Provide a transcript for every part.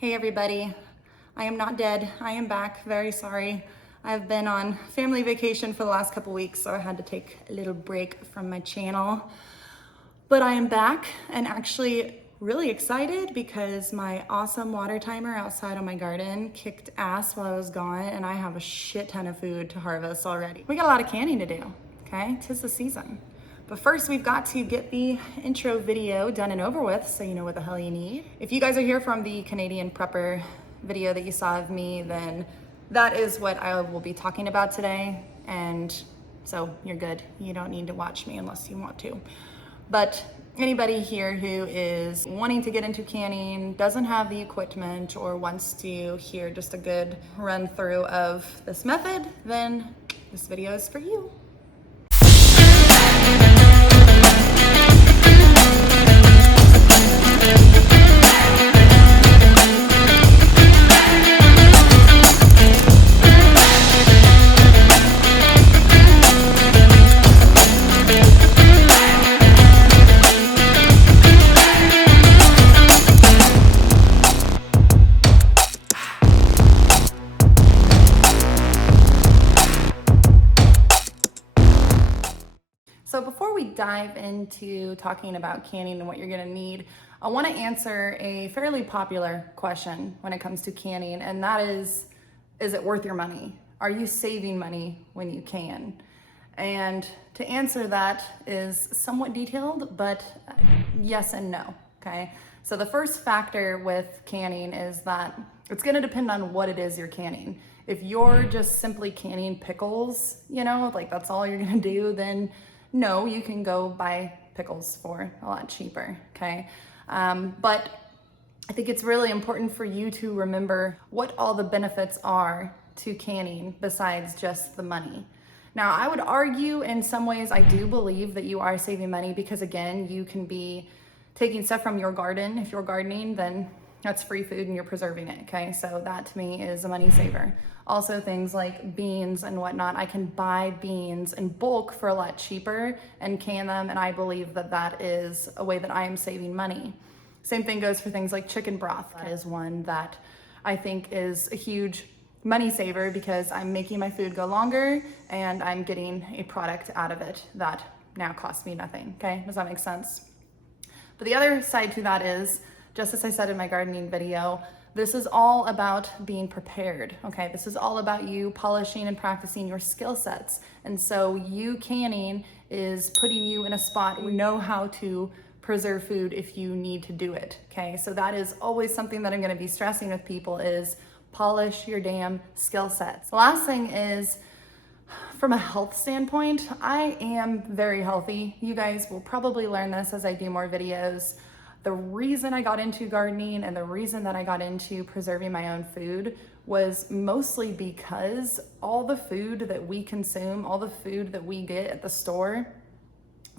Hey everybody, I am not dead. I am back, very sorry. I've been on family vacation for the last couple weeks, so I had to take a little break from my channel. But I am back and actually really excited because my awesome water timer outside on my garden kicked ass while I was gone, and I have a shit ton of food to harvest already. We got a lot of canning to do, okay? 'Tis the season. But first, we've got to get the intro video done and over with so you know what the hell you need. If you guys are here from the Canadian prepper video that you saw of me, then that is what I will be talking about today. And so you're good. You don't need to watch me unless you want to. But anybody here who is wanting to get into canning, doesn't have the equipment, or wants to hear just a good run through of this method, then this video is for you. So before we dive into talking about canning and what you're gonna need, I wanna answer a fairly popular question when it comes to canning, and that is it worth your money? Are you saving money when you can? And to answer that is somewhat detailed, but yes and no, okay? So the first factor with canning is that it's gonna depend on what it is you're canning. If you're just simply canning pickles, you know, like that's all you're gonna do, then no, you can go buy pickles for a lot cheaper, okay? But I think it's really important for you to remember what all the benefits are to canning besides just the money. Now, I would argue in some ways I do believe that you are saving money because, again, you can be taking stuff from your garden. If you're gardening, then that's free food and you're preserving it, okay? So that to me is a money saver. Also things like beans and whatnot, I can buy beans in bulk for a lot cheaper and can them, and I believe that that is a way that I am saving money. Same thing goes for things like chicken broth. That is one that I think is a huge money saver because I'm making my food go longer and I'm getting a product out of it that now costs me nothing, okay? Does that make sense? But the other side to that is, just as I said in my gardening video, this is all about being prepared, okay? This is all about you polishing and practicing your skill sets. And so you canning is putting you in a spot where you know how to preserve food if you need to do it, okay? So that is always something that I'm gonna be stressing with people is polish your damn skill sets. The last thing is, from a health standpoint, I am very healthy. You guys will probably learn this as I do more videos. The reason I got into gardening and the reason that I got into preserving my own food was mostly because all the food that we consume, all the food that we get at the store,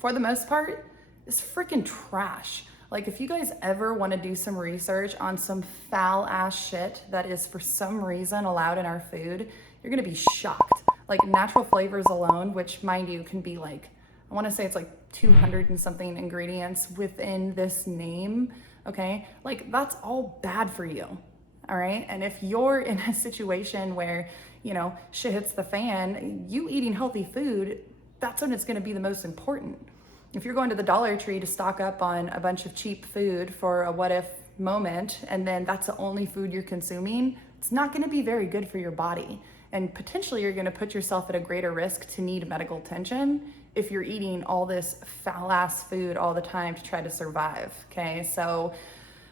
for the most part, is freaking trash. Like if you guys ever want to do some research on some foul ass shit that is for some reason allowed in our food, you're gonna be shocked. Like natural flavors alone, which mind you can be like, I want to say it's like 200 and something ingredients within this name, okay? Like that's all bad for you, all right? And if you're in a situation where, you know, shit hits the fan, you eating healthy food, that's when it's gonna be the most important. If you're going to the Dollar Tree to stock up on a bunch of cheap food for a what if moment, and then that's the only food you're consuming, it's not gonna be very good for your body. And potentially you're gonna put yourself at a greater risk to need medical attention if you're eating all this foul ass food all the time to try to survive, okay? So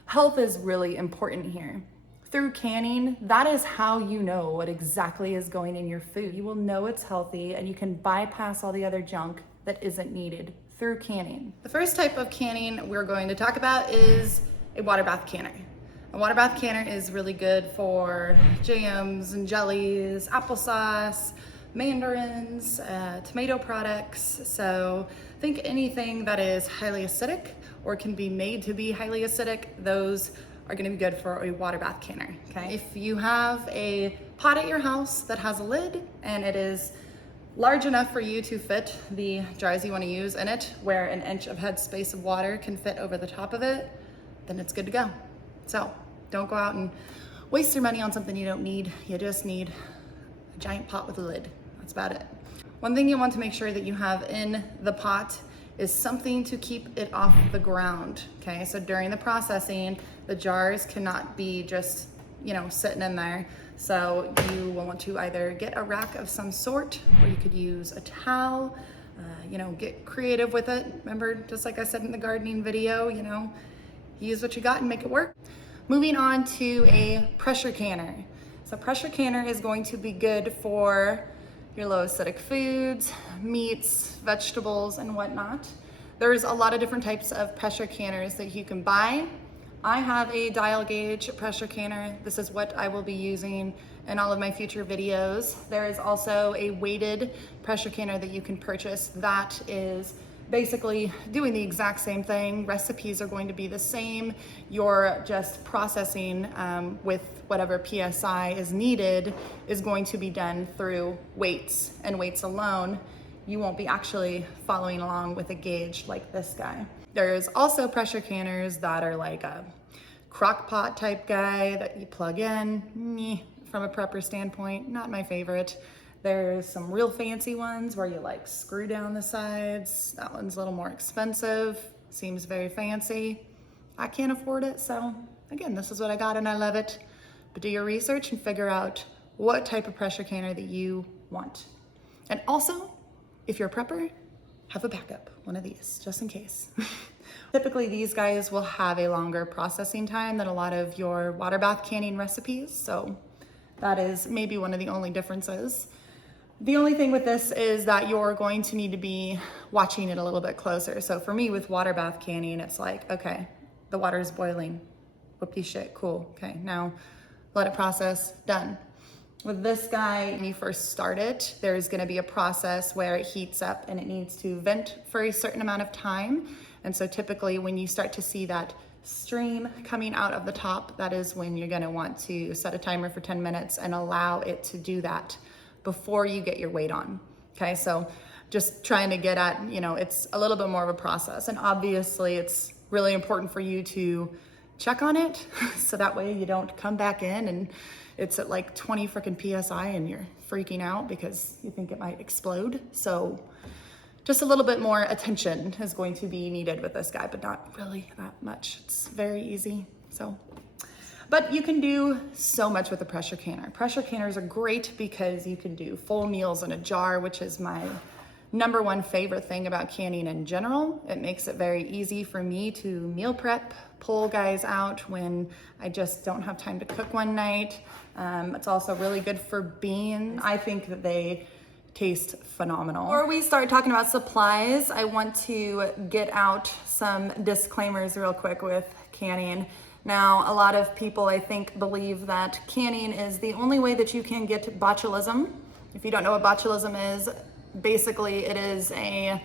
health is really important here. Through canning, that is how you know what exactly is going in your food. You will know it's healthy and you can bypass all the other junk that isn't needed through canning. The first type of canning we're going to talk about is a water bath canner. A water bath canner is really good for jams and jellies, applesauce, mandarins, tomato products. So think anything that is highly acidic or can be made to be highly acidic, those are gonna be good for a water bath canner, okay? If you have a pot at your house that has a lid and it is large enough for you to fit the jars you wanna use in it, where an inch of head space of water can fit over the top of it, then it's good to go. So Don't go out and waste your money on something you don't need. You just need a giant pot with a lid. That's about it. One thing you want to make sure that you have in the pot is something to keep it off the ground, okay? So during the processing, the jars cannot be just, sitting in there. So you will want to either get a rack of some sort, or you could use a towel, get creative with it. Remember, just like I said in the gardening video, use what you got and make it work. Moving on to a pressure canner. So pressure canner is going to be good for your low acidic foods, meats, vegetables, and whatnot. There's a lot of different types of pressure canners that you can buy. I have a dial gauge pressure canner. This is what I will be using in all of my future videos. There is also a weighted pressure canner that you can purchase that is basically doing the exact same thing. Recipes are going to be the same. You're just processing with whatever PSI is needed is going to be done through weights and weights alone. You won't be actually following along with a gauge like this guy. There's also pressure canners that are like a crock pot type guy that you plug in. From a prepper standpoint, not my favorite. There's some real fancy ones where you like screw down the sides. That one's a little more expensive, seems very fancy. I can't afford it, so again, this is what I got and I love it. But do your research and figure out what type of pressure canner that you want. And also, if you're a prepper, have a backup, one of these, just in case. Typically, these guys will have a longer processing time than a lot of your water bath canning recipes, so that is maybe one of the only differences. The only thing with this is that you're going to need to be watching it a little bit closer. So for me with water bath canning, it's like, okay, the water is boiling. Whoopty shit, cool. Okay, now let it process, done. With this guy, when you first start it, there's gonna be a process where it heats up and it needs to vent for a certain amount of time. And so typically when you start to see that stream coming out of the top, that is when you're gonna want to set a timer for 10 minutes and allow it to do that before you get your weight on. Okay, so just trying to get at, it's a little bit more of a process. And obviously it's really important for you to check on it so that way you don't come back in and it's at like 20 freaking PSI and you're freaking out because you think it might explode. So just a little bit more attention is going to be needed with this guy, but not really that much. It's very easy, But you can do so much with a pressure canner. Pressure canners are great because you can do full meals in a jar, which is my number one favorite thing about canning in general. It makes it very easy for me to meal prep, pull guys out when I just don't have time to cook one night. It's also really good for beans. I think that they taste phenomenal. Before we start talking about supplies, I want to get out some disclaimers real quick with canning. Now, a lot of people, I think, believe that canning is the only way that you can get botulism. If you don't know what botulism is, basically it is a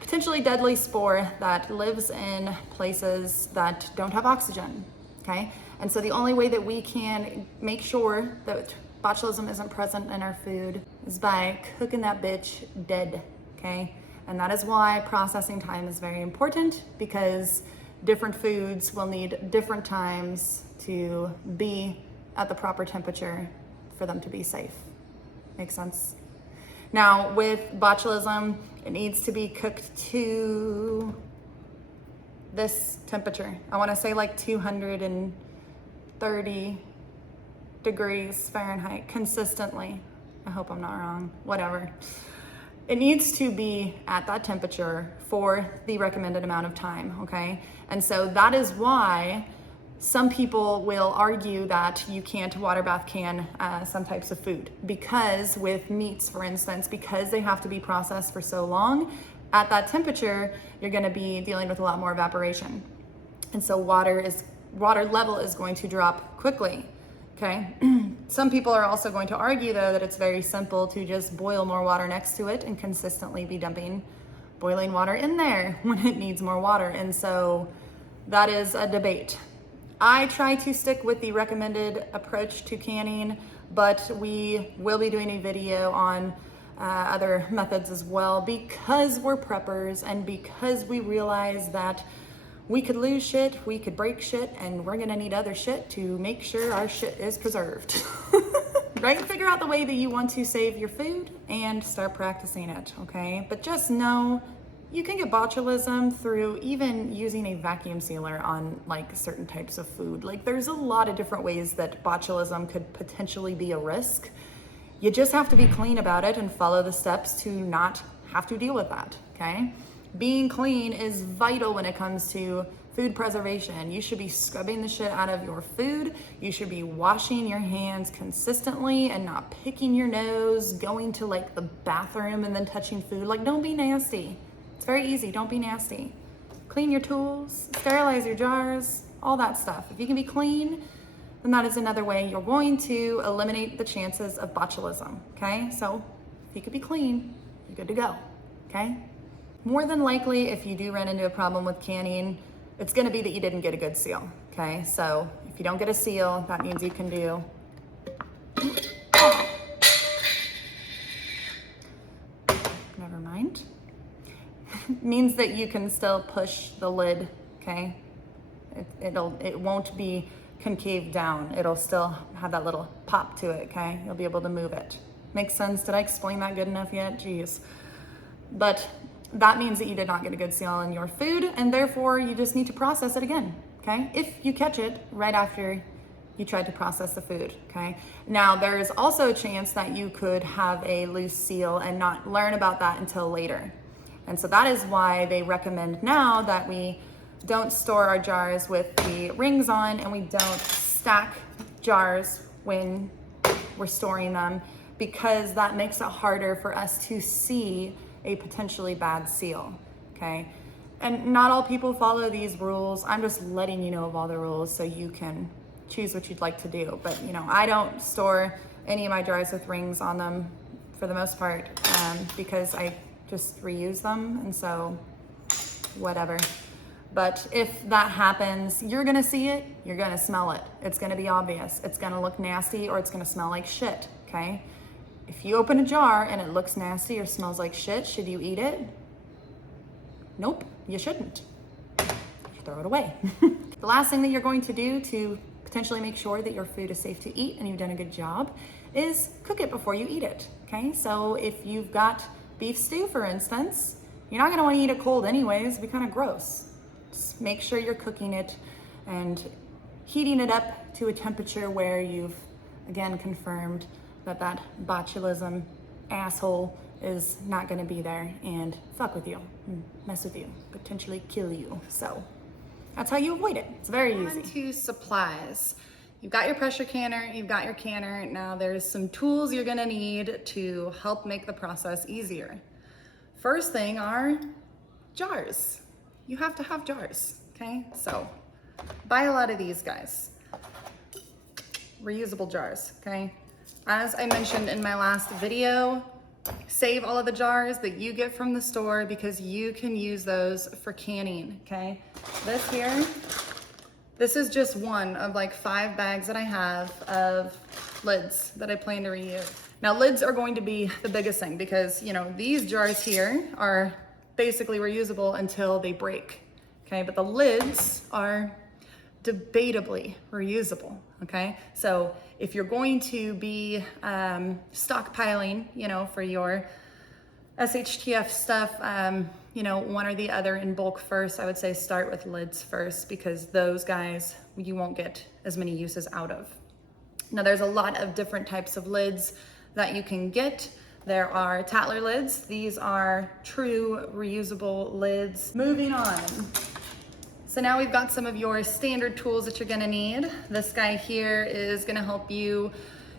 potentially deadly spore that lives in places that don't have oxygen, okay? And so the only way that we can make sure that botulism isn't present in our food is by cooking that bitch dead, okay? And that is why processing time is very important, because different foods will need different times to be at the proper temperature for them to be safe. Make sense? Now with botulism, it needs to be cooked to this temperature. I wanna say like 230 degrees Fahrenheit consistently. I hope I'm not wrong, whatever. It needs to be at that temperature for the recommended amount of time, okay? And so that is why some people will argue that you can't water bath can some types of food, because with meats, for instance, because they have to be processed for so long, at that temperature, you're gonna be dealing with a lot more evaporation. And so water level is going to drop quickly, okay? Some people are also going to argue though that it's very simple to just boil more water next to it and consistently be dumping boiling water in there when it needs more water. And so that is a debate. I try to stick with the recommended approach to canning, but we will be doing a video on other methods as well, because we're preppers and because we realize that we could lose shit, we could break shit, and we're gonna need other shit to make sure our shit is preserved. Right? Figure out the way that you want to save your food and start practicing it, okay? But just know you can get botulism through even using a vacuum sealer on like certain types of food. Like there's a lot of different ways that botulism could potentially be a risk. You just have to be clean about it and follow the steps to not have to deal with that, okay? Being clean is vital when it comes to food preservation. You should be scrubbing the shit out of your food. You should be washing your hands consistently and not picking your nose, going to like the bathroom and then touching food. Like, don't be nasty. It's very easy, don't be nasty. Clean your tools, sterilize your jars, all that stuff. If you can be clean, then that is another way you're going to eliminate the chances of botulism, okay? So if you could be clean, you're good to go, okay? More than likely, if you do run into a problem with canning, it's gonna be that you didn't get a good seal, okay? So if you don't get a seal, that means you can do never mind. Means that you can still push the lid, okay? It won't be concave down. It'll still have that little pop to it, okay? You'll be able to move it. Makes sense? Did I explain that good enough yet? Jeez. But that means that you did not get a good seal in your food, and therefore you just need to process it again, okay? If you catch it right after you tried to process the food, okay? Now, there is also a chance that you could have a loose seal and not learn about that until later. And so that is why they recommend now that we don't store our jars with the rings on, and we don't stack jars when we're storing them, because that makes it harder for us to see a potentially bad seal, okay? And not all people follow these rules. I'm just letting you know of all the rules so you can choose what you'd like to do. But you know, I don't store any of my jars with rings on them for the most part, because I just reuse them, and so whatever. But if that happens, you're gonna see it, you're gonna smell it. It's gonna be obvious. It's gonna look nasty, or it's gonna smell like shit, okay? If you open a jar and it looks nasty or smells like shit, should you eat it? Nope, you shouldn't. You should throw it away. The last thing that you're going to do to potentially make sure that your food is safe to eat and you've done a good job is cook it before you eat it, okay? So if you've got beef stew, for instance, you're not gonna wanna eat it cold anyways, it'd be kind of gross. Just make sure you're cooking it and heating it up to a temperature where you've, again, confirmed that that botulism asshole is not gonna be there and fuck with you, mess with you, potentially kill you. So that's how you avoid it. It's very easy. On to supplies. You've got your pressure canner, you've got your canner. Now there's some tools you're gonna need to help make the process easier. First thing are jars. You have to have jars, okay? So buy a lot of these guys. Reusable jars, okay? As I mentioned in my last video, save all of the jars that you get from the store because you can use those for canning, okay? This here, this is just one of like 5 bags that I have of lids that I plan to reuse. Now lids are going to be the biggest thing because, you know, these jars here are basically reusable until they break, okay? But the lids are debatably reusable, okay? So if you're going to be stockpiling, you know, for your SHTF stuff, you know, one or the other in bulk first, I would say start with lids first because those guys you won't get as many uses out of. Now there's a lot of different types of lids that you can get. There are Tatler lids. These are true reusable lids. Moving on. So now we've got some of your standard tools that you're gonna need. This guy here is gonna help you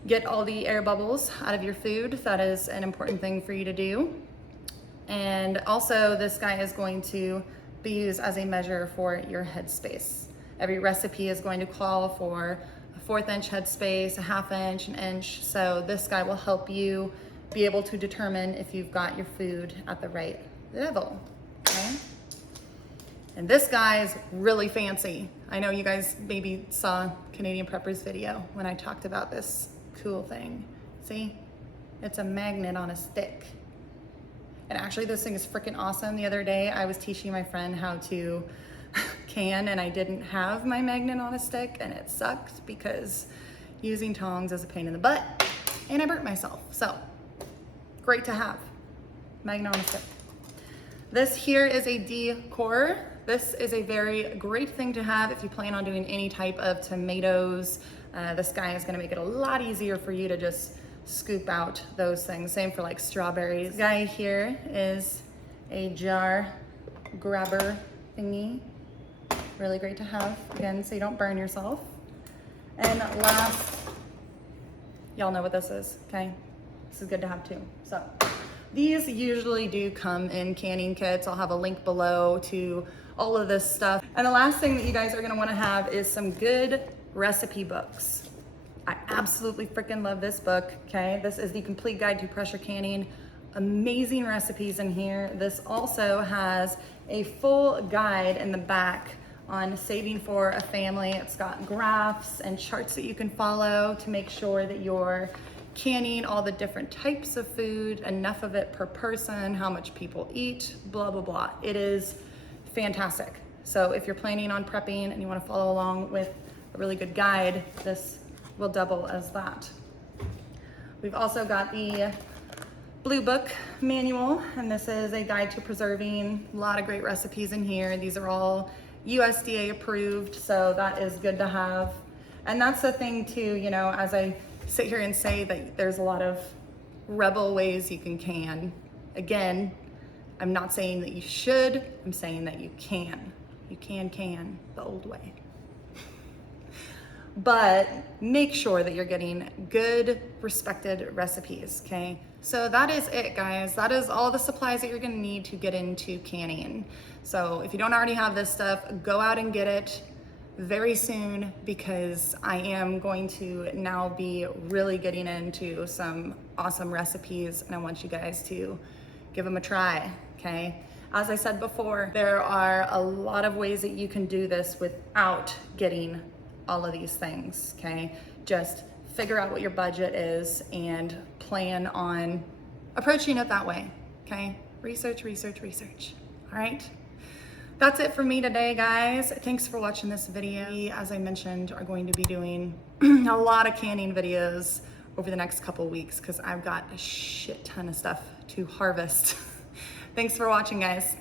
get all the air bubbles out of your food. That is an important thing for you to do. And also this guy is going to be used as a measure for your headspace. Every recipe is going to call for a 1/4 inch headspace, a 1/2 inch, an inch. So this guy will help you be able to determine if you've got your food at the right level, okay? And this guy is really fancy. I know you guys maybe saw Canadian Prepper's video when I talked about this cool thing. See, it's a magnet on a stick. And actually this thing is freaking awesome. The other day I was teaching my friend how to can and I didn't have my magnet on a stick, and it sucked because using tongs is a pain in the butt and I burnt myself. So great to have, magnet on a stick. This here is a decor. This is a very great thing to have if you plan on doing any type of tomatoes. This guy is gonna make it a lot easier for you to just scoop out those things. Same for like strawberries. This guy here is a jar grabber thingy. Really great to have, again, so you don't burn yourself. And last, y'all know what this is, okay? This is good to have too. So these usually do come in canning kits. I'll have a link below to all of this stuff. And the last thing that you guys are gonna wanna have is some good recipe books. I absolutely freaking love this book, okay? This is the Complete Guide to Pressure Canning. Amazing recipes in here. This also has a full guide in the back on saving for a family. It's got graphs and charts that you can follow to make sure that you're canning all the different types of food, enough of it per person, how much people eat, blah, blah, blah. It is fantastic. So if you're planning on prepping and you wanna follow along with a really good guide, this will double as that. We've also got the Blue Book manual, and this is a guide to preserving. A lot of great recipes in here. These are all USDA approved, so that is good to have. And that's the thing too, you know, as I sit here and say that there's a lot of rebel ways you can can. Again, I'm not saying that you should, I'm saying that you can. You can the old way. But make sure that you're getting good, respected recipes, okay? So that is it, guys. That is all the supplies that you're gonna need to get into canning. So if you don't already have this stuff, go out and get it very soon, because I am going to now be really getting into some awesome recipes, and I want you guys to give them a try, okay? As I said before, there are a lot of ways that you can do this without getting all of these things, okay? Just figure out what your budget is and plan on approaching it that way, okay? Research, research, research, all right? That's it for me today, guys. Thanks for watching this video. We, as I mentioned, are going to be doing a lot of canning videos over the next couple weeks because I've got a shit ton of stuff to harvest. Thanks for watching, guys.